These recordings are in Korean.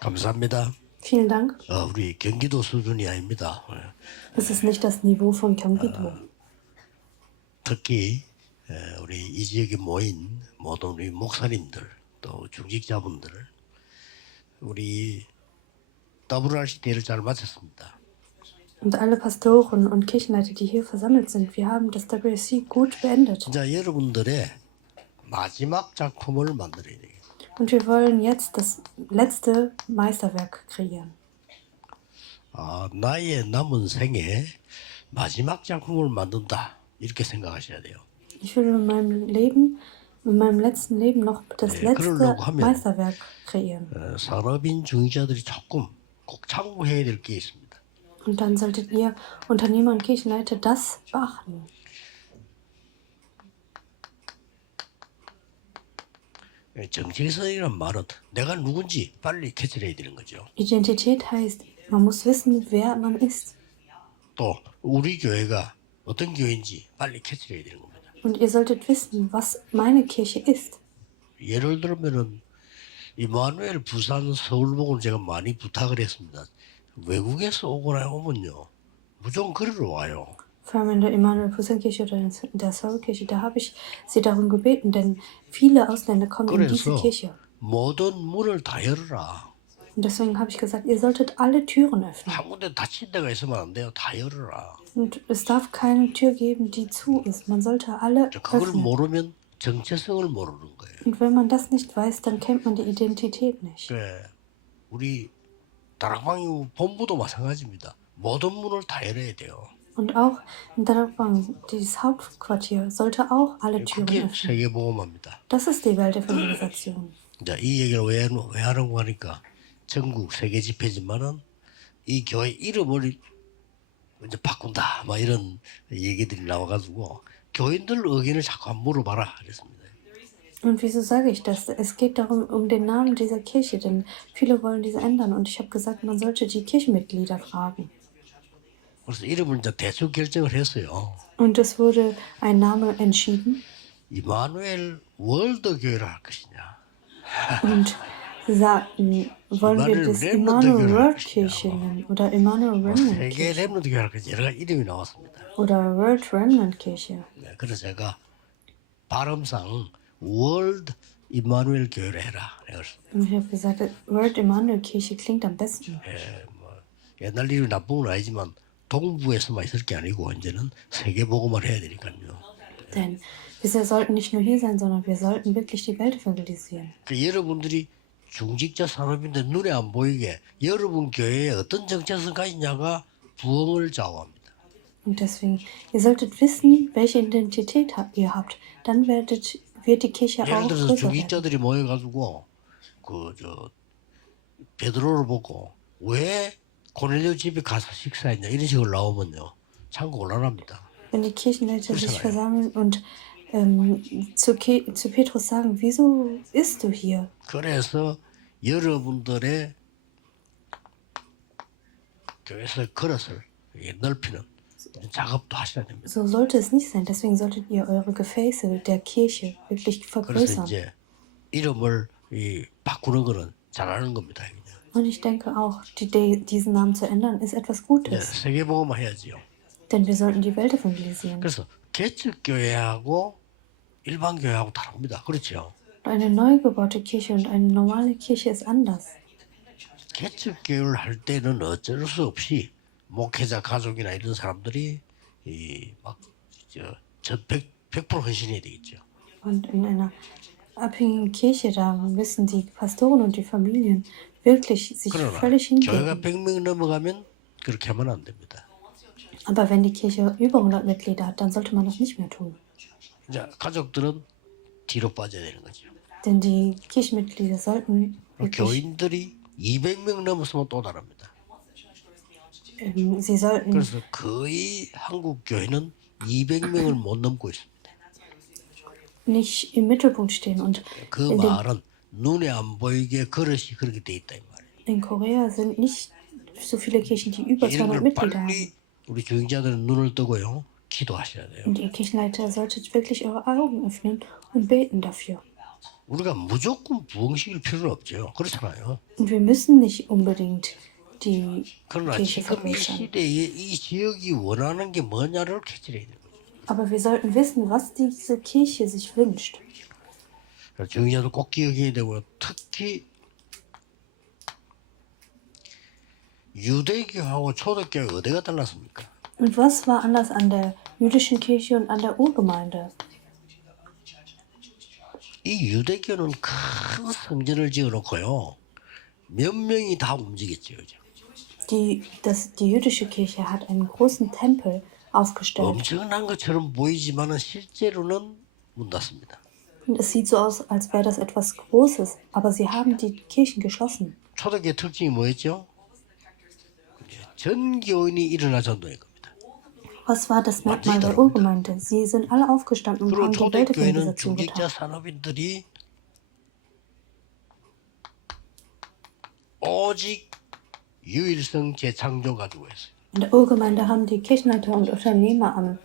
감사합니다. Vielen Dank. 우리 경기도 수준이 아닙니다. Es ist nicht das Niveau von Gyeonggi-do. 특히 우리 이 지역에 모인 모든 우리 목사님들 또 중직자분들 우리 WRCD를 잘 마쳤습니다. Und alle Pastoren und Kirchenleiter, die hier versammelt sind, wir haben das WSC gut beendet. 진짜 여러분들의 마지막 작품을 만들어야 돼요. Und wir wollen jetzt das letzte Meisterwerk kreieren. 나의 남은 생에 마지막 작품을 만든다 이렇게 생각하셔야 돼요. Ich will in meinem letzten Leben noch das letzte Meisterwerk kreieren. 산업인 중직자들이 조금 꼭 참고해야 될 게 있습니다. Und dann solltet ihr Unternehmer und Kirchenleiter das beachten. 정체성이란 말은 내가 누군지 빨리 캐치해야 되는 거죠. Identität heißt, man muss wissen, wer man ist. 또 우리 교회가 어떤 교회인지 빨리 캐치해야 되는 겁니다. Und ihr solltet wissen, was meine Kirche ist. 예를 들면은 이마누엘 부산 서울복을 제가 많이 부탁을 했습니다. 외국에서 오면요 무조건 그리러 와요. Vor allem in der Immanuel-Busan-Kirche oder in der Seoul-Kirche, da habe ich sie darum gebeten, denn viele Ausländer kommen in diese Kirche. 모든 문을 다 열어라. Und deswegen habe ich gesagt, ihr solltet alle Türen öffnen. 한 군데 닫힌 데가 있으면 안 돼요. 다 열어라. Und es darf keine Tür geben, die zu ist. Man sollte alle 그걸 öffnen. 모르면 정체성을 모르는 거예요. Und wenn man das nicht weiß, dann kennt man die Identität nicht. 네, 우리 다락방 본부도 마찬가지입니다. 모든 문을 다 열어야 돼요. Und auch in Darabang, dieses Hauptquartier, sollte auch alle Türen 그게 öffnen. 세계보험입니다. Das ist die Weltevangelisation. 자, 이 얘기를 왜 하는고 하니까 전국 세계 집회지만은 이 교회 이름을 이제 바꾼다, 막 이런 얘기들이 나와가지고 교인들 의견을 자꾸 물어봐라 그랬습니다. Und wieso sage ich das? Es geht darum, um den Namen dieser Kirche, denn viele wollen diese ändern. Und ich habe gesagt, man sollte die Kirchenmitglieder fragen. 그래서 이름을 이제 대충 결정을 했어요. Und es wurde ein Name entschieden. 이마누엘 월드 교회를 할 것이냐. Und sie sagten, wollen wir das Immanuel World Kirche nennen oder Immanuel Remnant 세계 Kirche 렘넌트 교회 할 것이냐. 여러 가지 이름이 나왔습니다. oder World Remnant Kirche. 네, 그래서 제가 발음상 월드 이마누엘 교회를 해라. Und ich habe gesagt, World Immanuel Kirche klingt am besten. 옛날 일이 나쁜 건 아니지만 동부에서만 있을 게 아니고 이제는 세계 보고만 해야 되니까요. Denn wir sollten nicht nur hier sein, sondern wir sollten wirklich die Welt evangelisieren. 여러분들이 중직자 산업인데 눈에 안 보이게 여러분 교회에 어떤 정체성 가지냐가 부흥을 좌우합니다. Und deswegen, ihr solltet wissen, welche Identität ihr habt. Dann wird die Kirche 예를 auch 들어서 größer werden. 중직자들이 모여가지고 베드로를 보고 왜 고넬료 집에 가서 식사했냐 이런 식으로 나오면요 참 곤란합니다. Wenn die Kirchenleute sich versammeln und zu Petrus sagen, wieso isst du hier? 그래서 여러분들의 교회에서 그릇을 넓히는 작업도 하셔야 됩니다. So sollte es nicht sein. Deswegen solltet ihr eure Gefäße der Kirche wirklich 그래서 vergrößern. 이제 이름을 바꾸는 거는 잘하는 겁니다. Und ich denke auch, diesen Namen zu ändern, ist etwas Gutes. 세계보고만 해야지요. Denn wir sollten die Welt evangelisieren. 그래서 개척교회하고 일반 교회하고 다릅니다. 그렇죠? Eine neu gebaute Kirche und eine normale Kirche ist anders. 개척교회를 할 때는 어쩔 수 없이 목회자 가족이나 이런 사람들이 전 100% 헌신해야 되겠죠. Und in einer abhängigen Kirche, da müssen die Pastoren und die Familien wirklich sich völlig 교회가 hingeben. 100명 넘어가면 그렇게 하면 안 됩니다. Aber wenn die Kirche über 100 Mitglieder hat, dann sollte man das nicht mehr tun. 이제 가족들은 뒤로 빠져야 되는 거죠. Denn die Kirchenmitglieder sollten wirklich, 교인들이 200명 넘었으면 또 다릅니다. sie sollten 그래서 거의 한국 교회는 200명을 못 넘고 있습니다. nicht im Mittelpunkt stehen. Und 그 말은 눈에 안 보이게 그릇이 그렇게 돼 있다 이 말이에요. in Korea sind nicht so viele Kirchen, die über 이런 200 걸 Mitglieder haben. 빨리 우리 주인자들은 눈을 뜨고요 기도하셔야 돼요. Und ihr Kirchenleiter solltet wirklich eure Augen öffnen und beten dafür. 우리가 무조건 부흥시킬 필요는 없죠. 그렇잖아요. Und wir müssen nicht unbedingt die 그러나 Kirche 지금 이 vergrößern. 시대에 이 지역이 원하는 게 뭐냐를 캐치해야 돼요. Aber wir sollten wissen, was diese Kirche sich wünscht. 정의자도 꼭 기억해야 되고 특히 유대교하고 초대교회 어디가 달랐습니까? Und was war anders an der jüdischen Kirche und an der Urgemeinde? 이 유대교는 큰 성전을 지어놓고요. 몇 명이 다 움직였죠. 그죠? Die jüdische Kirche hat einen großen Tempel aufgestellt. 엄청난 것처럼 보이지만은 실제로는 문 닫습니다. Und es sieht so aus, als wäre das etwas Großes, aber sie haben die Kirchen geschlossen. 초대교회 특징이 뭐였죠? 전 교인이 일어나 전도한 겁니다. Was war das Merkmal der Urgemeinde? Sie sind alle aufgestanden und 그리고 haben die 초대교회는 Weltevangelisation 중직자 getan. 산업인들이 오직 유일성 재창조 가지고 했어요. In der Urgemeinde haben die Kirchenleiter und Unternehmer an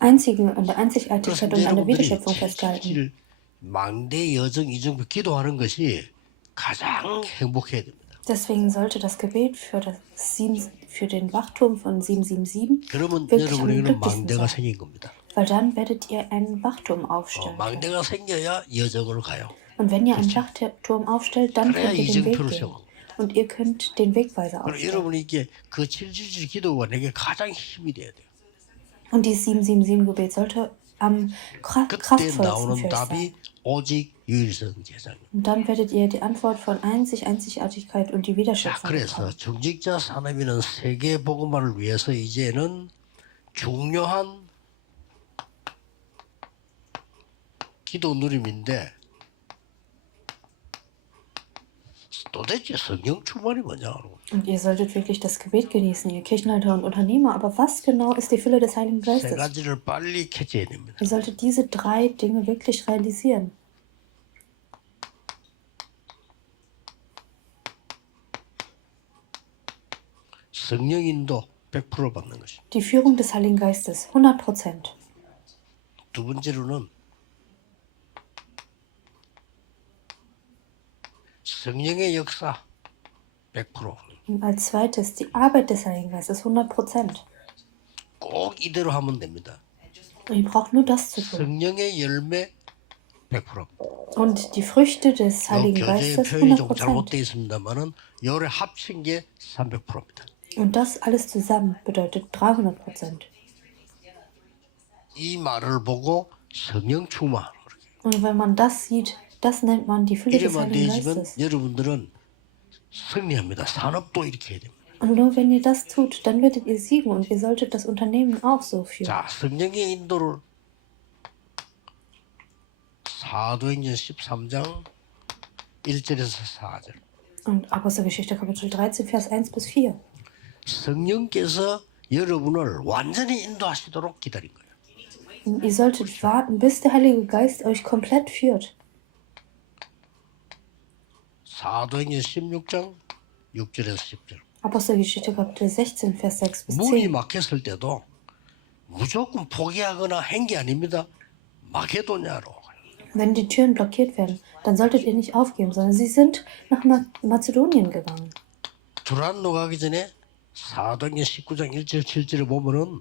der Einzigartigkeit und an der 여러분들이 Wiederschöpfung festgehalten. 칠 망대 여정 이중부 기도하는 것이 가장 행복해야 됩니다. Deswegen sollte das Gebet für den Wachturm von 777 그러면 wirklich am 여러분에게는 glücklichsten 망대가 sein. 생긴 겁니다. Weil dann werdet ihr einen Wachturm aufstellen. 망대가 생겨야 여정으로 가요. Und wenn ihr einen Wachturm aufstellt, dann 그래야 könnt ihr den Weg 이정표를 gehen. 세워. Und ihr könnt den Wegweiser 그리고 aufstellen. 여러분이 이게 그 777 기도가 내게 가장 힘이 돼야 돼요. Und dieses 777-Gebet sollte am 그때 kraftvollsten 나오는 für euch sein. 답이 오직 유일성 재상. Und dann werdet ihr die Antwort von Einzigartigkeit und die 자, Wiederschöpfung 그래서 bekommen. 중직자 산업인은 세계 복음화를 위해서 이제는 중요한 기도 누림인데 도대체 성령 충만이 뭐냐? Und ihr solltet wirklich das Gebet genießen, ihr Kirchenleiter und Unternehmer. Aber was genau ist die Fülle des Heiligen 세 Geistes? 가지를 빨리 캐치해야 됩니다. Ihr solltet diese 3 Dinge wirklich realisieren. 성령인도 100% 받는 것입니다. Die Führung des Heiligen Geistes, 100%. 두 번째로는 성령의 역사 100%. Und als zweites die Arbeit des Heiligen Geistes, 100%. 꼭 이대로 하면 됩니다. Und ihr braucht nur das zu tun. 성령의 열매 100%. Und die Früchte des 이 Heiligen 교재의 Geistes, 표현이 좀 100%. 잘못되어 있습니다만은 요래 합친 게 300%입니다. Und das alles zusammen bedeutet 300%. 이 말을 보고 성령 충만. Und wenn man das sieht, das nennt man die Fülle des 이래만 Heiligen 되시면 Geistes. 여러분들은 승리합니다. 산업도 이렇게 해야 됩니다. Und nur wenn ihr das tut, dann werdet ihr siegen und ihr solltet das Unternehmen auch so führen. 자, 성령의 인도를 사도행전 13장 1절에서 4절. Und Apostelgeschichte Kapitel 13, Vers 1 bis 4. 성령께서 여러분을 완전히 인도하시도록 기다린 거예요. Und ihr solltet warten, bis der Heilige Geist euch komplett führt. 사도행전 16장 6절에서 10절. Apostelgeschichte Kapitel 16, Vers 6 bis 문이 10. 막혔을 때도 무조건 포기하거나 한 게 아닙니다. 마게도냐로. Wenn die Türen blockiert werden, dann solltet ihr nicht aufgeben, sondern sie sind nach Mazedonien gegangen. 두란노 가기 전에 사도행전 19장 1절 7절을 보면은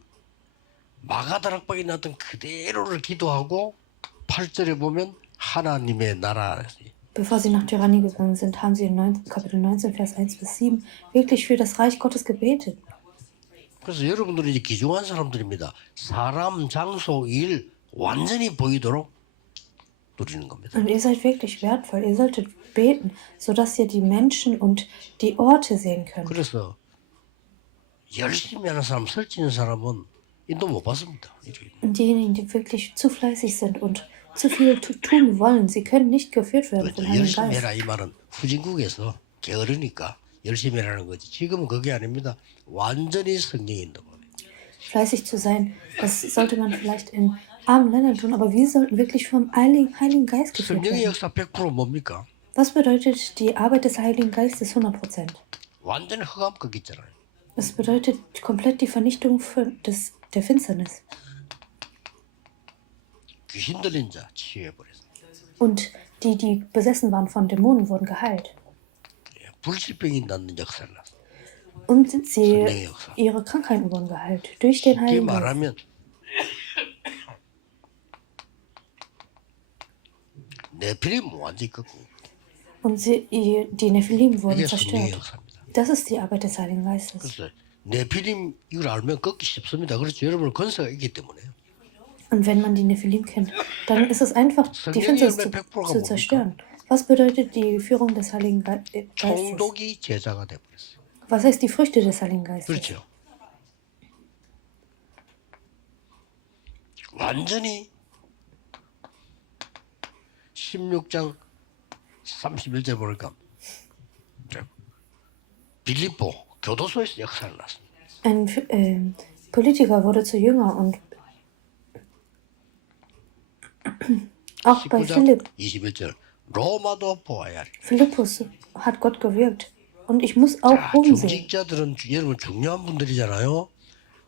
마가다락방에 났던 그대로를 기도하고 8절에 보면 하나님의 나라. Bevor sie nach Tyrannie gegangen sind, haben sie in Kapitel 19, Vers 1 bis 7 wirklich für das Reich Gottes gebetet. 그래서 여러분들은 이제 귀중한 사람들입니다. 사람, 장소, 일 완전히 보이도록 누리는 겁니다. Und ihr seid wirklich wertvoll. Ihr solltet beten, sodass ihr die Menschen und die Orte sehen könnt. 그래서 열심히 하는 사람, 설치는 사람은 인도 못 받습니다. Und diejenigen, die wirklich zu fleißig sind und zu viel tun wollen, sie können nicht geführt werden vom Heiligen 열심히 Geist. 해라 이 말은 후진국에서 게으르니까 열심히 하라는 거지. 지금은 그게 아닙니다. 완전히 성령의 인도. Fleißig zu sein, das sollte man vielleicht in armen Ländern tun, aber wir sollten wirklich vom Heiligen Geist geführt 성령의 werden. 역사 100% 뭡니까? Was bedeutet die Arbeit des Heiligen Geistes 100%? 완전 흑암극 있잖아요. Es bedeutet komplett die Vernichtung der Finsternis. 귀신 들린 자 치유해버렸어요. Und die besessen waren von Dämonen, wurden geheilt. 예, 불치병이 낫는 역사를 났어요. Und 성령의 역사. ihre Krankheiten wurden geheilt durch den 쉽게 Heiligen Geist. 말하면 네피림 완전히 꺾고 Und die Nephilim wurden 이게 성령의 zerstört. 역사입니다. Das ist die Arbeit des Heiligen Geistes. 그래서 네피림 이걸 알면 꺾기 쉽습니다. 그렇죠. 여러분 건세가 있기 때문에. Und wenn man die Nephilim kennt, dann ist es einfach, die 성령의 Finsternis 열매 100%가 zu 뭡니까? zerstören. Was bedeutet die Führung des Heiligen Geistes? 총독이 제자가 되어버렸어요. Was heißt die Früchte des Heiligen Geistes? 그렇죠. 완전히 16장 31절 보니까 빌립보 교도소에서 역사를 났습니다. Ein Politiker wurde zu Jünger und auch bei 19장 Philipp. 21절 로마도 보아야 해. Philippus hat Gott gewirkt. Und ich muss auch 자, Rom sehen. 중직자들은 여러분 중요한 분들이잖아요.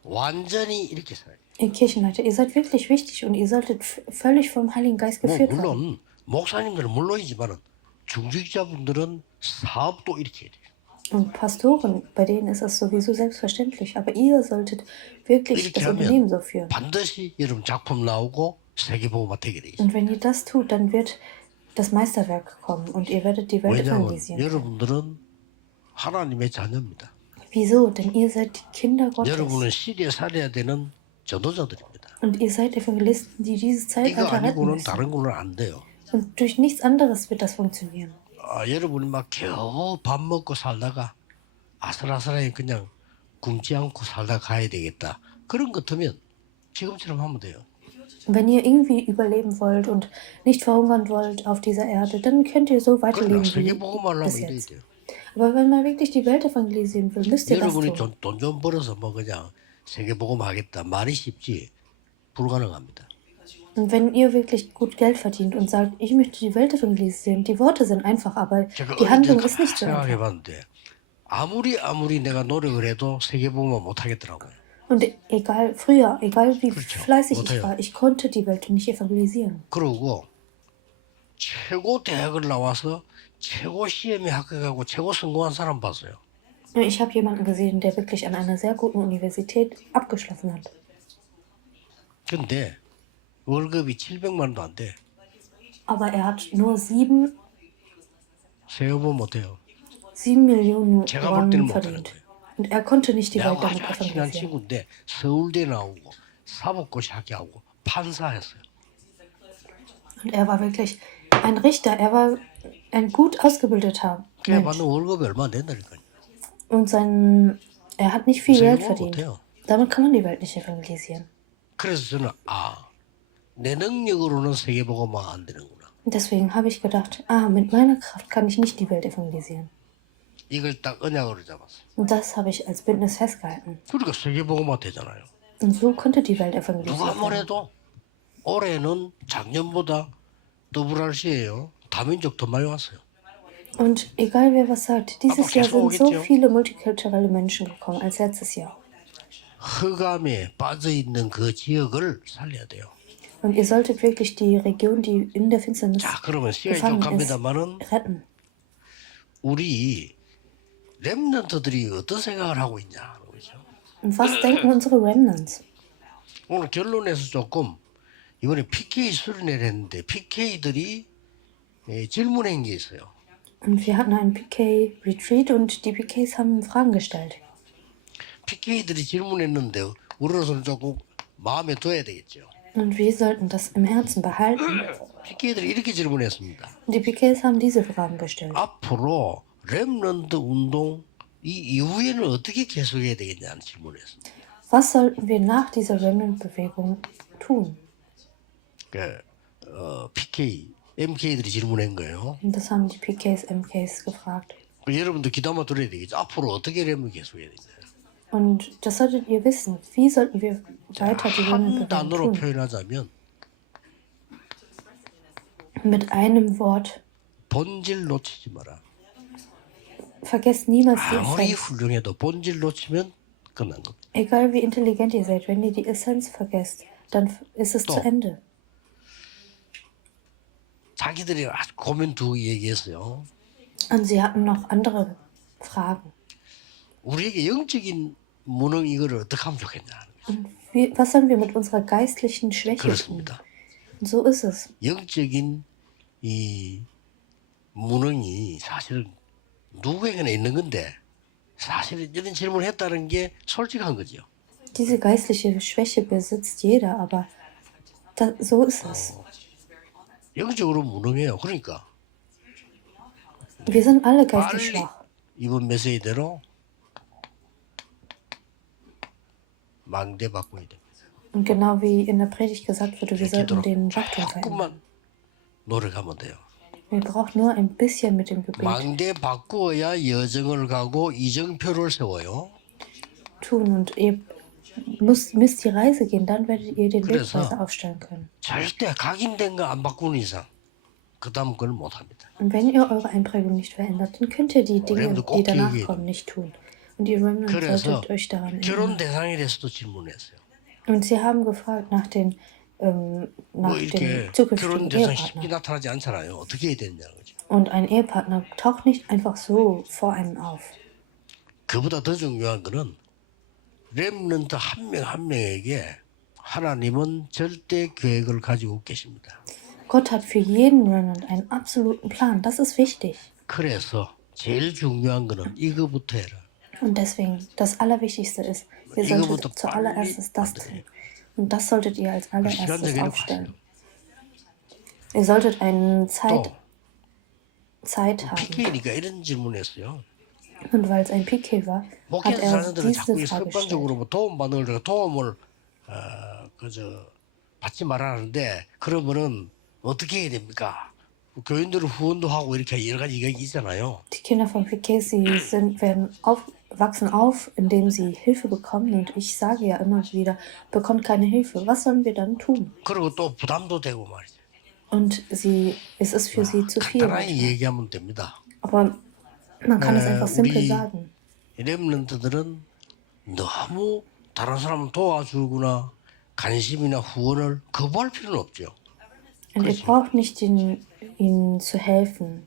완전히 이렇게 살아요. Ihr Kirchenleiter, ihr seid wirklich wichtig und ihr solltet völlig vom Heiligen Geist 뭐 geführt werden. 물론 목사님들은 물론이지만은 중직자분들은 사업도 이렇게 해야 돼요. Und Pastoren, bei denen ist das sowieso selbstverständlich. Aber ihr solltet wirklich 이렇게 das 하면 Unternehmen so führen. 반드시 여러분 작품 나오고 세계보고가 되게 돼 있어요. Und wenn ihr das tut, dann wird das Meisterwerk kommen und ihr werdet die Welt 왜냐하면 evangelisieren. 여러분들은 하나님의 자녀입니다. Wieso? Denn ihr seid die Kinder Gottes. 여러분은 시대에 살아야 되는 전도자들입니다. Und ihr seid Evangelisten, die dieses 이거 Zeitalter retten 아니고는 müssen. 다른 거는 안 돼요. Und durch nichts anderes wird das funktionieren. 여러분이 막 겨우 밥 먹고 살다가 아슬아슬하게 그냥 굶지 않고 살다 가야 되겠다. 그런 것 같으면 지금처럼 하면 돼요. Wenn ihr irgendwie überleben wollt und nicht verhungern wollt auf dieser Erde, dann könnt ihr so 그러나 weiterleben wie 세계보고만 하려면 bis 이래야 jetzt. 돼요. Aber wenn man wirklich die Welt evangelisieren will, müsst ihr das 여러분이 tun. 돈 좀 벌어서 뭐 그냥 세계보고만 하겠다. 말이 쉽지 불가능합니다. Und wenn ihr wirklich gut Geld verdient und sagt, ich möchte die Welt evangelisieren, die Worte sind einfach, aber 제가 die Handlung 어릴 ist nicht so einfach. 생각해봤는데 아무리 내가 노력을 해도 세계보고만 못하겠더라고요. Und egal, früher, egal wie 그렇죠. fleißig ich 못해요. war, ich konnte die Welt nicht evangelisieren. 그러고 최고 대학을 나와서 최고 시험에 합격하고 최고 성공한 사람 봤어요. Ich habe jemanden gesehen, der wirklich an einer sehr guten Universität abgeschlossen hat. 근데 월급이 700만 원도 안 돼. Aber er hat nur 7 세어보 못해요. Millionen 제가 볼 때는 Won 못하는 verdient. 거예요. Und er konnte nicht die Welt 내가 damit 아주 친한 evangelisieren. 친구인데 서울대 나오고 사법고시 학교하고 판사했어요. Und er war wirklich ein Richter, er war ein gut ausgebildeter 그래 Mensch. 받는 월급이 얼마 안 된다니까요. Und er hat nicht viel Geld 세어보 verdient. 못해요. Damit kann man die Welt nicht evangelisieren. 그래서 저는 내 능력으로는 세계보고만 안 되는구나. Und deswegen habe ich gedacht, mit meiner Kraft kann ich nicht die Welt evangelisieren. 이걸 딱 언약으로 잡았어요. Und das habe ich als Bündnis festgehalten. 그러니까 세계보고만 되잖아요. Und so konnte die Welt 누가 evangelisiert werden. 뭐래도 올해는 작년보다 더블RC예요. 다민족 더 많이 왔어요. Und egal wer was sagt, dieses Aber Jahr sind so 계속 viele multikulturelle Menschen gekommen als letztes Jahr. 흑암에 빠져 있는 그 지역을 살려야 돼요. Und ihr solltet wirklich die Region, die in der Finsternis 자, 그러면 시간이 좀 gefangen ist, 갑니다만은 retten. 우리 렘넌트들이 어떤 생각을 하고 있냐, 그렇죠? Und was denken unsere Remnants? 오늘 결론에서 조금 이번에 PK 수련회를 했는데 PK들이 질문한 게 있어요. Und wir hatten einen PK-Retreat und die PKs haben Fragen gestellt. PK들이 질문했는데 우리로서는 조금 마음에 둬야 되겠죠. Und wir sollten das im Herzen behalten. PK들이 이렇게 질문했습니다. Und die PKs haben diese Fragen gestellt. 앞으로 렘넌트 운동 이 이후에는 어떻게 계속해야 되겠냐는 질문했습니다. Was sollten wir nach dieser Remnant-Bewegung tun? PK, MK들이 질문한 거예요. Und das haben die PKs, MKs gefragt. 여러분도 귀담아 들어야 되겠죠. 앞으로 어떻게 렘넌트 계속해야 되냐. Und das solltet ihr wissen. Wie sollten wir weiter die 한 Remnant-Bewegung 단어로 tun? 표현하자면 Mit einem Wort. 본질 놓치지 마라. Vergesst niemals die 아무리 Essenz. 훌륭해도 본질 놓치면 끝난 겁니다. Egal wie intelligent ihr seid, wenn ihr die Essenz vergesst, dann ist es Doch. zu Ende. 자기들이 아주 고민 두 얘기했어요. Und sie hatten noch andere Fragen. 우리에게 영적인 무능 이거를 어떻게 하면 좋겠냐. Und was sollen wir mit unserer geistlichen Schwäche tun? 그렇습니다. Und so ist es. 영적인 이 무능이 사실은 누구에게나 있는 건데 사실은 이런 질문을 했다는 게 솔직한 거죠. Diese geistliche Schwäche besitzt jeder, aber so ist es. 영적으로 무능해요. 그러니까 Wir sind alle geistlich 빨리 schwach. 이번 메시지대로 망대 바꿔야 됩니다. Und genau wie in der Predigt gesagt wurde, wir sollten 기도로 den Wachtum verändern. 조금만 노력하면 돼요. Wir brauchen nur ein bisschen mit dem Gebet 망대 바꾸어야 여정을 가고 이정표를 세워요. tun und ihr müsst die Reise gehen, dann werdet ihr den 그래서 Wegweiser aufstellen können. 절대 각인된 거 안 바꾸는 이상 그 다음 걸 못합니다. Und wenn ihr eure Einprägung nicht verändert, dann könnt ihr die Dinge, Remnant die danach 기억해야 kommen, nicht tun. Und die Remnant 그래서 solltet euch daran 결혼 erinnern. 대상에 대해서도 질문했어요. Und sie haben gefragt nach 뭐 dem 이렇게 결혼 zukünftigen 대상 쉽게 Ehepartner. 나타나지 않잖아요. 어떻게 해야 되느냐는 거죠. Und ein Ehepartner taucht nicht einfach so vor einem auf. 그보다 더 중요한 거는 렘넌트 한 명 한 명에게 하나님은 절대 계획을 가지고 계십니다. Gott hat für jeden Remnant einen absoluten Plan. Das ist wichtig. 그래서 제일 중요한 거는 이거부터 해라. Und deswegen, das Allerwichtigste ist, ihr solltet zuallererstes das tun. Und das solltet ihr als allererstes aufstellen. Ihr solltet eine Zeit haben. PK니까 이런 질문했어요. Und weil es ein PK war, hat 목회자 자녀들은 diese 자꾸 이 Frage gestellt. 습관적으로 뭐 도움 받는 걸 도움을 받지 말라는데 그러면은 어떻게 해야 됩니까? 교인들은 후원도 하고 이렇게 여러 가지 얘기 있잖아요. Die Kinder von PK, wachsen auf, indem sie Hilfe bekommen. Und ich sage ja immer wieder, bekommt keine Hilfe. Was sollen wir dann tun? 그리고 또 부담도 되고 말이죠. Und es ist für sie zu viel. 간단하게 얘기하면 됩니다. Aber man kann es einfach simpel 우리 sagen. 렘넌트들은 너무 다른 사람을 도와주거나 관심이나 후원을 거부할 필요는 없죠. Und ihr braucht nicht ihnen zu helfen.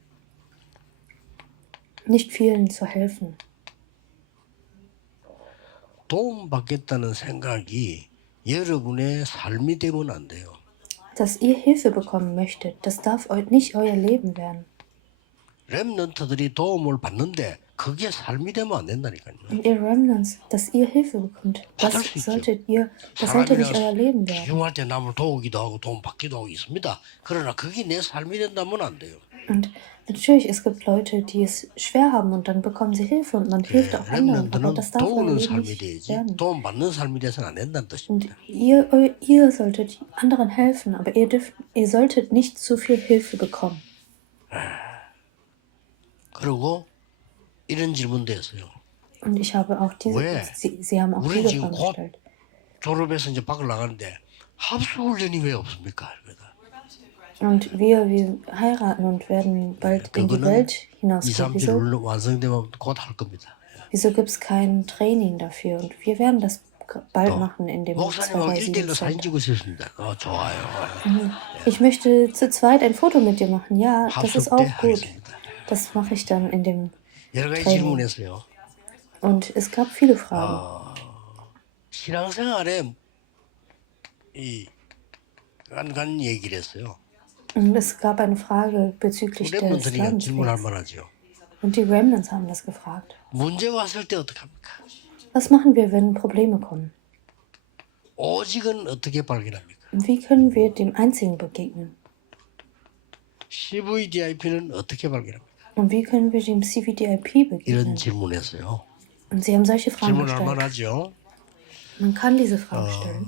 Nicht vielen zu helfen. 도움 받겠다는 생각이 여러분의 삶이 되면 안 돼요. Dass ihr Hilfe bekommen möchtet, das darf nicht euer Leben werden. 렘넌트들이 도움을 받는데 그게 삶이 되면 안 된다니까요. Und ihr Remnants, dass ihr Hilfe bekommt, das sollte nicht euer Leben werden. 필요할 때 남을 도우기도 하고 도움 받기도 하고 있습니다. 그러나 그게 내 삶이 된다면 안 돼요. Und natürlich, es gibt Leute, die es schwer haben und dann bekommen sie Hilfe und man hilft auch anderen, aber 렘넌트는 das darf euer 도우는 Leben 삶이 nicht 돼야지 werden. 도움 받는 삶이 돼서는 안 된다는 Und 뜻입니다. ihr solltet anderen helfen, aber ihr solltet nicht zu viel Hilfe bekommen. 그리고 이런 질문도 했어요. Und ich habe auch 왜? Sie haben auch 우리 diese 지금 Frage 곧 gestellt. 졸업해서 이제 밖을 나가는데 합숙훈련이 왜 없습니까? Und wir heiraten und werden bald in die 그거는 Welt 2, hinausgehen. 3주 완성되면 곧 할 겁니다. Wieso gibt es kein Training dafür? Und wir werden das bald machen in dem 목사님하고 1대1로 2007 사진 찍고 싶습니다. 좋아요. Ich möchte zu zweit ein Foto mit dir machen. Ja, das ist 합숙 때 auch gut. 하겠습니다. Das mache ich dann in dem 여러 가지 Training. 질문했어요. Und es gab viele Fragen. 신앙생활에 이 간간 얘기를 했어요. Und es gab eine Frage bezüglich des 렘넌트니까 질문할 Glaubenswegs. 만하죠. Und die Remnants haben das gefragt. 문제 왔을 때 어떡합니까? Was machen wir, wenn Probleme kommen? 오직은 어떻게 발견합니까? Und wie können wir dem Einzigen begegnen? CVDIP는 어떻게 발견합니까? Und wie können wir dem CVDIP 이런 begegnen? 질문했어요. Und sie haben solche Fragen 질문할 gestellt. 만하죠. Man kann diese Fragen stellen.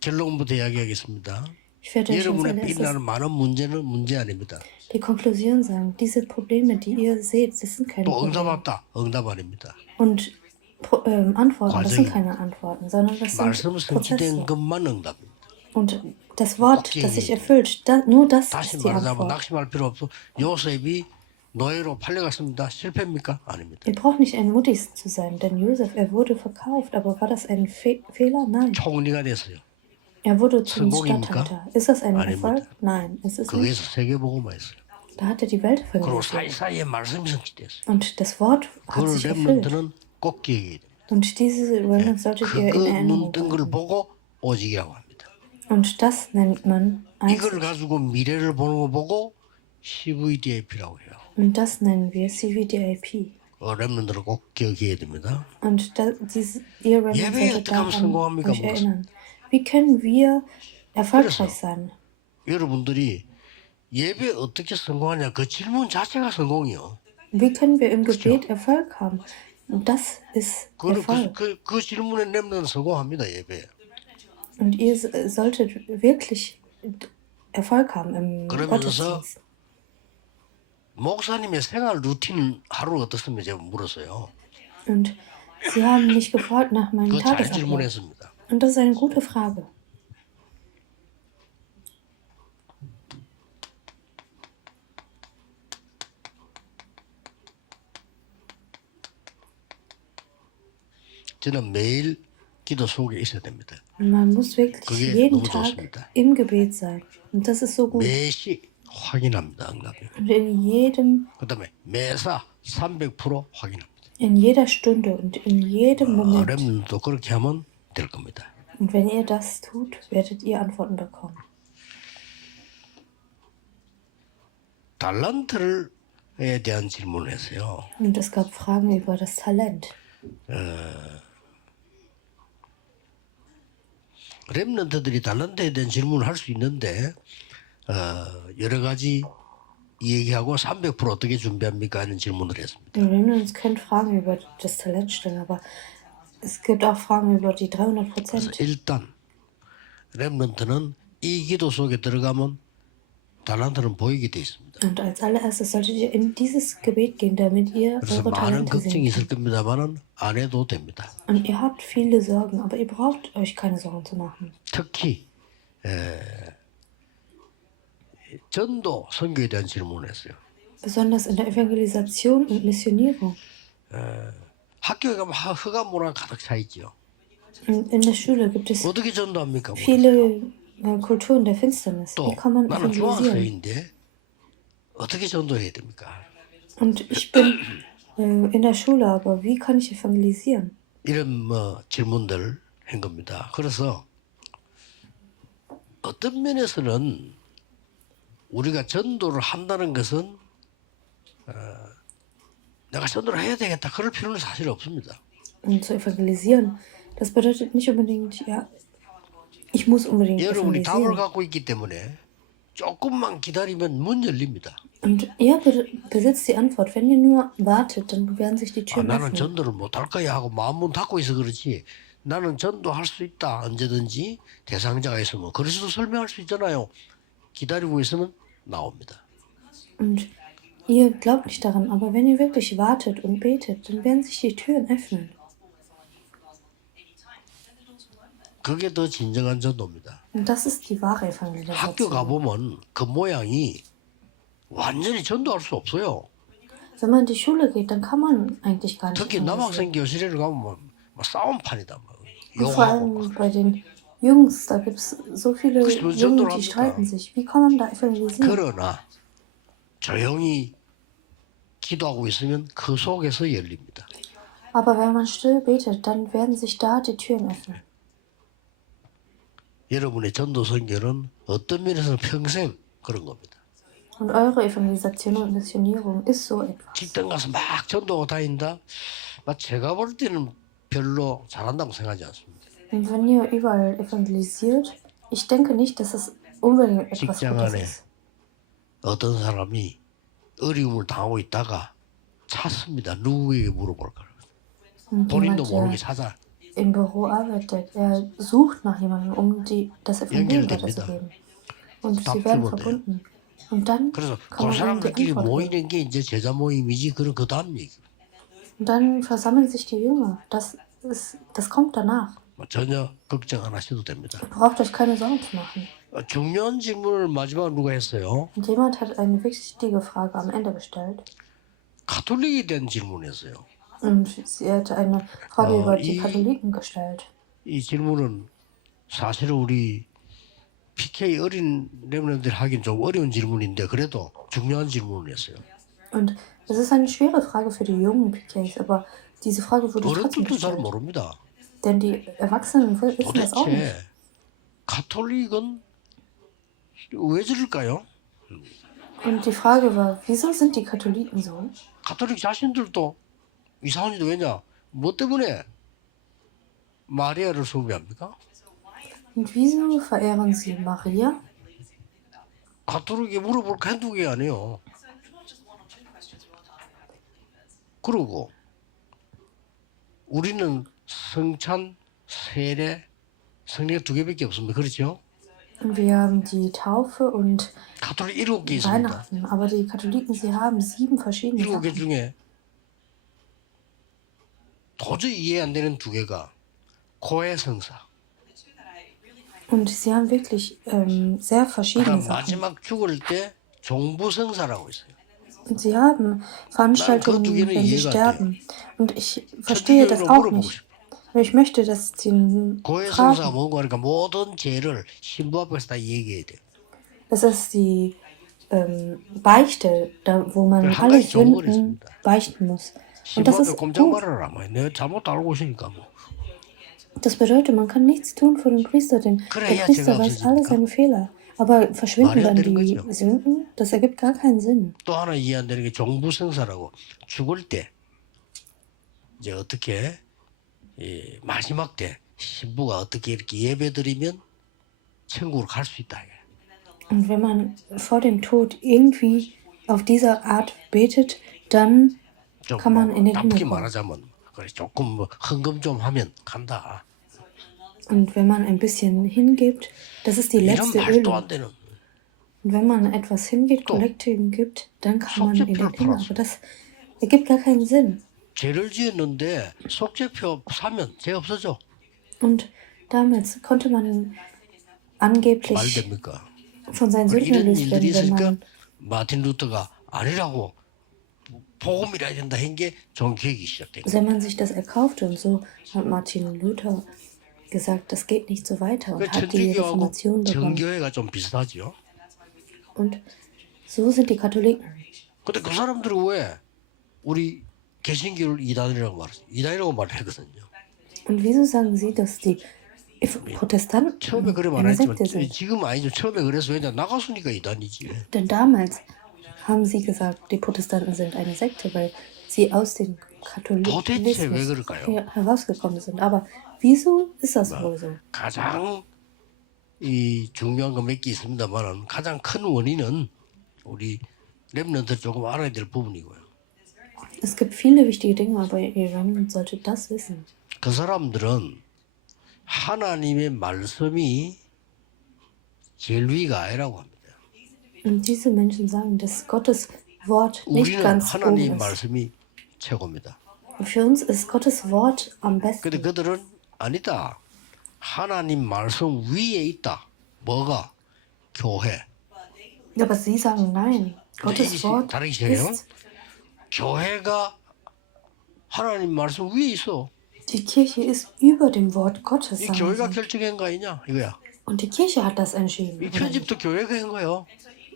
결론부터 이야기하겠습니다. Ich werde euch als 여러분의 allererstes 빛나는 많은 문제는 문제 아닙니다. die Konklusion sagen. Diese Probleme, die ihr seht, das sind keine 또 응답 Probleme. 없다. 응답 아닙니다. Und Antworten, das sind 과정이- keine Antworten, sondern das sind 말씀 성취된 Prozesse. 것만 응답입니다. Und das Wort, das sich erfüllt, nur das 다시 ist die 말하자면 Antwort. 낙심할 필요 없어. 요셉이 노예로 팔려갔습니다. 실패입니까? 아닙니다. Ihr braucht nicht entmutigt zu sein, denn Josef, er wurde verkauft, aber war das ein Fehler? Nein. 총리가 됐어요. Er wurde zum 성공입니까? Statthalter. Ist das ein 아닙니다. Erfolg? Nein, ist es 거기에서 nicht. 세계복음화 했어요. Da hat er die Welt 그리고 evangelisiert. 사이사이에 말씀이 성취됐어요. Und das Wort hat 그걸 sich erfüllt. 렘넌트는 꼭 기억해야 돼요. Und diese Remnants solltet ihr in 그거 Erinnerung 눈뜬 걸 behalten. 보고 오직이라고 합니다. Und das nennt man 이걸 einzig. 가지고 미래를 보는 거 보고 CVDIP라고 해요. Und das nennen wir CVDIP. 렘넌트를 꼭 기억해야 됩니다. Und ihr Remnant 예배에 solltet 어떻게 하면 daran 성공합니까? euch erinnern. Wie können wir erfolgreich sein? 여러분들이 예배 어떻게 성공하냐 그 질문 자체가 성공이요. Wie können wir im Gebet Erfolg haben? Und das ist Erfolg. 그 질문에 렘넌트는 성공합니다. 예배. Und ihr solltet wirklich Erfolg haben im 그러면서 Gottesdienst. 목사님의 생활 루틴 하루 어떻습니까? 제가 물었어요. Und sie haben mich gefragt nach meinem 그거 잘 Tagesablauf. 질문했습니다. Und das ist eine gute Frage. 저는 매일 기도 속에 있어야 됩니다. Man muss wirklich 그게 jeden 너무 Tag 좋습니다. im Gebet sein. Und das ist so gut. 매시 확인합니다. 응답이. Und 그다음에 매사 300% 확인합니다. in jeder Stunde und in jedem Moment. 렘넌트도 그렇게 하면 될 겁니다. Und wenn ihr das tut, werdet ihr Antworten bekommen. 달란트에 대한 질문을 했어요. Und es gab Fragen über das Talent. 렘넌트들이 달란트에 대한 질문을 할 수 있는데 여러 가지 얘기하고 300% 어떻게 준비합니까? 하는 질문을 했습니다. Die Remnants können Fragen über das Talent stellen, aber es gibt auch Fragen über die 그래서 300%. 일단 렘넌트는 이 기도 속에 들어가면 달란트는 보이게 돼 있습니다. Und als allererstes solltet ihr in dieses Gebet gehen, damit ihr 그래서 eure 많은 Talente 걱정이 sehen 있을 könnt. 겁니다만은 안 해도 됩니다. Und ihr habt viele Sorgen, aber ihr braucht euch keine Sorgen zu machen. 특히 전도 선교에 대한 질문을 했어요. Besonders in der Evangelisation und Missionierung. 학교에 가면 흑암 문화 가득 차 있죠. In der Schule gibt es 어떻게 전도합니까? viele Kulturen der Finsternis. 또 Wie kann man 나는 evangelisieren? 중학생인데 어떻게 전도해야 됩니까? Und ich bin in der Schule, aber wie kann ich evangelisieren? 이런 질문들 한 겁니다. 그래서 어떤 면에서는 우리가 전도를 한다는 것은 내가 전도를 해야 되겠다 그럴 필요는 사실 없습니다. Und zu evangelisieren, das bedeutet nicht unbedingt, ja, ich muss unbedingt 여러분이 답을 evangelisieren. 갖고 있기 때문에 조금만 기다리면 문 열립니다. Und ihr besitzt die Antwort. Wenn ihr nur wartet, dann werden sich die Türen 나는 öffnen. 전도를 못할 거야 하고 마음문 닫고 있어 그렇지 나는 전도할 수 있다 언제든지 대상자가 있으면 그리스도 설명할 수 있잖아요. 기다리고 있으면 나옵니다. Und ihr glaubt nicht daran, aber wenn ihr wirklich wartet und betet, dann werden sich die Türen öffnen. 그게 더 진정한 전도입니다. Und das ist die wahre 학교 Evangelisation. 가보면 그 모양이 완전히 전도할 수 없어요. Wenn man in die Schule geht, dann kann man eigentlich gar nicht 특히 evangelisieren. 남학생 교실에 가면 막 싸움판이다. 막 Und vor 욕하고 allem 막. bei den Jungs, da gibt es so viele 그것이 무슨 Jungen, 전도를 die 합니까? streiten sich. Wie kann man da evangelisieren? 그러나 조용히 기도하고 있으면 그 속에서 열립니다. Aber wenn man still betet, dann werden sich da die Türen öffnen. 여러분의 전도 선교는 어떤 면에서 평생 그런 겁니다. Und eure Evangelisation und Missionierung ist so etwas. 직장 가서 막 전도하고 다닌다. 막 제가 볼 때는 별로 잘한다고 생각하지 않습니다. Und wenn ihr überall evangelisiert, ich denke nicht, dass es unbedingt etwas 직장 Gutes 안에 ist. 어떤 사람이 어려움을 당하고 있다가 찾습니다. 누구에게 물어볼까? Und 본인도 jemand, 모르게 der 찾아. im Büro arbeitet, er sucht nach jemandem, um das Evangelium weiterzugeben. Und sie werden verbunden. Und dann 그래서 kann 그 man ihnen die 사람들끼리 Antwort geben. 모이는 게 이제 제자 모임이지. 그런 그 다음 얘기. Und dann versammeln sich die Jünger. Das kommt danach. 전혀 걱정 안 하셔도 됩니다. Ihr braucht euch keine Sorgen zu machen. 중요한 질문을 마지막으로 누가 했어요? Und jemand hat eine wichtige Frage am Ende gestellt. 가톨릭에 대한 질문이었어요. Und sie hatte eine Frage über die 이- Katholiken gestellt. 이 질문은 사실 우리 PK 어린 랩런들 하긴 좀 어려운 질문인데 그래도 중요한 질문을 했어요. Und es ist eine schwere Frage für die jungen PKs, aber diese Frage wurde trotzdem 어른들도 잘 gestellt. 모릅니다. Denn die Erwachsenen wissen das auch 도대체 nicht. 가톨릭은 왜 저럴까요? Und die Frage war, wieso sind die Katholiken so? 가톨릭 자신들도 이상한지도 왜냐? 뭐 때문에 마리아를 숭배합니까? Und wieso verehren sie Maria? 가톨릭에 물어볼 게 한두 개 아니에요. 그러고 우리는 성찬, 세례, 성례가 2개밖에 없습니다. 그렇죠? Und wir haben die Taufe und 가톨릭 7개 있습니다. Weihnachten. Aber die Katholiken, sie haben 7 verschiedene 7개 Sachen. 중에 도저히 이해 안 되는 2개가 고해 성사. Und sie haben wirklich sehr verschiedene 그러니까 Sachen. 마지막 죽을 때 종부 성사라고 있어요. Und sie haben Veranstaltungen, Nein, wenn sie jeder sterben. Und ich verstehe das auch nicht. Aber ich möchte, dass sie 고해 성사가 fragen. 뭔가 하니까 모든 죄를 신부 앞에서 다 얘기해야 돼요. Das ist die Beichte, da, wo man 한 alle 가지 종목을 Sünden 했습니다. beichten muss. 신부 Und das 앞에 ist 꼼짝 gut. 말아라. 내가 잘못 알고 있으니까 뭐. Das bedeutet, man kann nichts tun vor dem Priester, denn der 그래야 Priester 죄가 weiß alle 없어지니까. seine Fehler. Aber verschwinden 말이 안 dann 되는 die 거죠. Sünden? Das ergibt gar keinen Sinn. 또 하나 이해 안 되는 게 종부 성사라고 죽을 때 이제 어떻게 이 마지막 때 신부가 어떻게 이렇게 예배드리면 천국으로 갈 수 있다. Und wenn man vor dem Tod irgendwie auf diese Art betet, dann 좀 kann man in den Himmel 나쁘게 kommen. 말하자면 그래 조금 뭐 헌금 좀 하면 간다. Und wenn man ein bisschen hingibt, das ist die 이런 letzte 말도 Ölung. 안 되는. Und wenn man etwas hingibt, 또 Kollekte hingibt, dann kann man in den 속죄표를 Himmel. 팔았어. Aber das ergibt gar keinen Sinn. 죄를 지었는데 속죄표 사면 죄 없어져. Und damals konnte man 말 angeblich 됩니까? von seinen Sünden 이런 erlöst 일들이 werden, wenn 있으니까 man 마틴 루터가 아니라고 복음이라 해야 된다 한 게 종교개혁이 시작된 거예요. wenn man sich das erkaufte. Und so hat Martin Luther gesagt, das geht nicht so weiter 그 und hat die 천주교하고 Reformation begonnen. 정교회가 좀 비슷하죠. Und so sind die Katholiken. 근데 그 사람들은 왜 우리 개신교를 이단이라고 말하지? 이단이라고 말하거든요. Und wieso sagen sie, dass die Protestanten 처음에 그래 eine 말했지만 Sekte sind? 지금 아니죠. 처음에 그래서 왜냐 나갔으니까 이단이지. Denn damals haben sie gesagt, die Protestanten sind eine Sekte, weil sie aus dem 도대체 왜 Katholizismus 그럴까요? herausgekommen sind. Aber wieso ist das wohl so? 가장 이 중요한 거 몇 개 있습니다만 가장 큰 원인은 우리 랩런들 조금 알아야 될 부분이고요. Es gibt viele wichtige Dinge, aber ihr Remnant solltet das wissen. 그 사람들은 하나님의 말씀이 진리가 아니라고 합니다. Und diese Menschen sagen, dass Gottes Wort nicht 우리는 ganz oben 하나님 ist. 말씀이 최고입니다. Für uns ist Gottes Wort am 근데 besten. 그들은 아니다. 하나님 말씀 위에 있다. 뭐가? 교회. Aber sie sagen nein. Gottes Wort 다르기 시작해요. ist, 교회가 하나님 말씀 위에 있어. die Kirche ist über dem Wort Gottes, 이 sagen 교회가 sie. 결정한 거 아니냐 이거야. Und die Kirche hat das entschieden. 이 oder nicht? 편집도 교회가 한 거예요.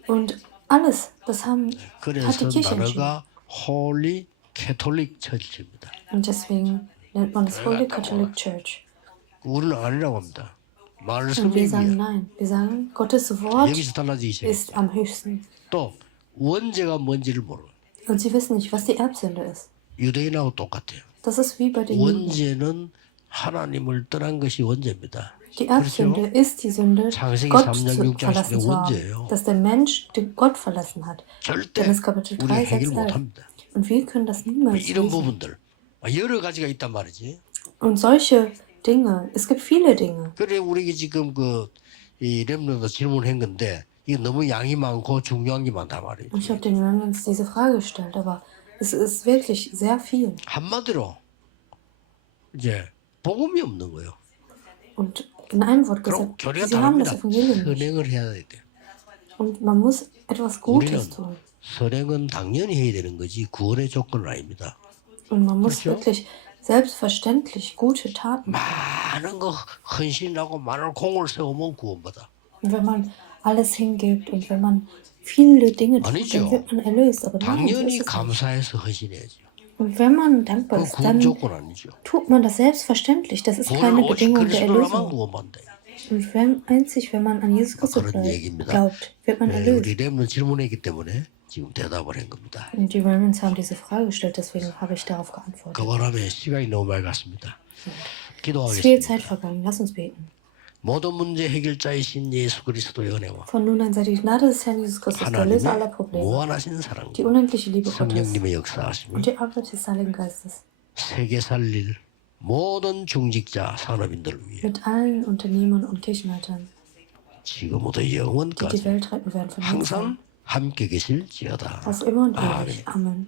Und alles, das hat 그래서 die Kirche entschieden. 나라가 홀리 캐톨릭 처치입니다. Und deswegen nennt man es Holy Catholic Church. 우리는 아니라고 합니다. Und 말씀이 wir sagen 위에. nein. Wir sagen, Gottes Wort 여기서 달라지기 시작해요. ist am höchsten. 또 원죄가 뭔지를 모르고 Und sie wissen nicht, was die Erbsünde ist. 유대인하고 똑같아요. Das ist wie bei den Juden. 원죄는 하나님을 떠난 것이 원죄입니다. Die Erbsünde ist die Sünde, 창세기 Gott 3장 zu 6장 verlassen zu 원죄예요. haben. Dass der Mensch den Gott verlassen hat. 절대 Genesis Kapitel 우리 3, 해결 6, 11. 못합니다. Und wir können das niemals 이런 lösen. 부분들 여러 가지가 있단 말이지. Und solche Dinge, es gibt viele Dinge. 그래 우리 지금 이 렘넌트 질문한 건데 이게 너무 양이 많고 중요한 게 많단 말이에요. Und ich habe den Remnants diese Frage gestellt, aber es ist wirklich sehr viel. 한마디로 이제 복음이 없는 거예요. Und in einem Wort 그럼 gesagt, 교리가 sie haben das 다릅니다. Evangelium nicht. 선행을 해야 돼. Und man muss etwas 우리는 Gutes tun. 선행은 당연히 해야 되는 거지 구원의 조건은 아닙니다. Und man muss 그렇죠? wirklich selbstverständlich gute Taten tun. 많은 거 헌신하고 많은 공을 세우면 구원받아. Und wenn man alles hingibt und wenn man viele Dinge tut, 아니죠. dann wird man erlöst. Aber nein, so 당연히 ist es nicht. 감사해서 헌신해야죠. Und wenn man dankbar 그 ist, 구원 dann 조건 아니죠. tut man das selbstverständlich. Das ist 구원은 keine 오직 Bedingung der 그리스도로만 Erlösung. 구원받는다. Und einzig, wenn man an Jesus Christus 그런 얘기입니다. glaubt, wird man 네, erlöst. 우리 렘은 질문했기 때문에 지금 대답을 한 겁니다. Und die Romans haben diese Frage gestellt, deswegen habe ich darauf geantwortet. 그 바람에 시간이 너무 많이 갔습니다. Es ist viel 기도하겠습니다. Zeit vergangen. Lass uns beten. 모든 문제 해결자이신 예수 그리스도의 은혜와 Von nun an sei die Gnade des Herrn Jesus Christus, der Löser aller 하나님의 Probleme, 무한하신 사랑, die unendliche Liebe Gottes 성령님의 역사하심이 und die Arbeit des Heiligen Geistes 세계 살릴 모든 중직자 산업인들을 위해 mit allen Unternehmern und Kirchenleitern, 지금부터 die die 영원까지 Welt retten werden, von jetzt 항상 an, 함께 계실지어다. auf immer und 아멘. ewig. Amen.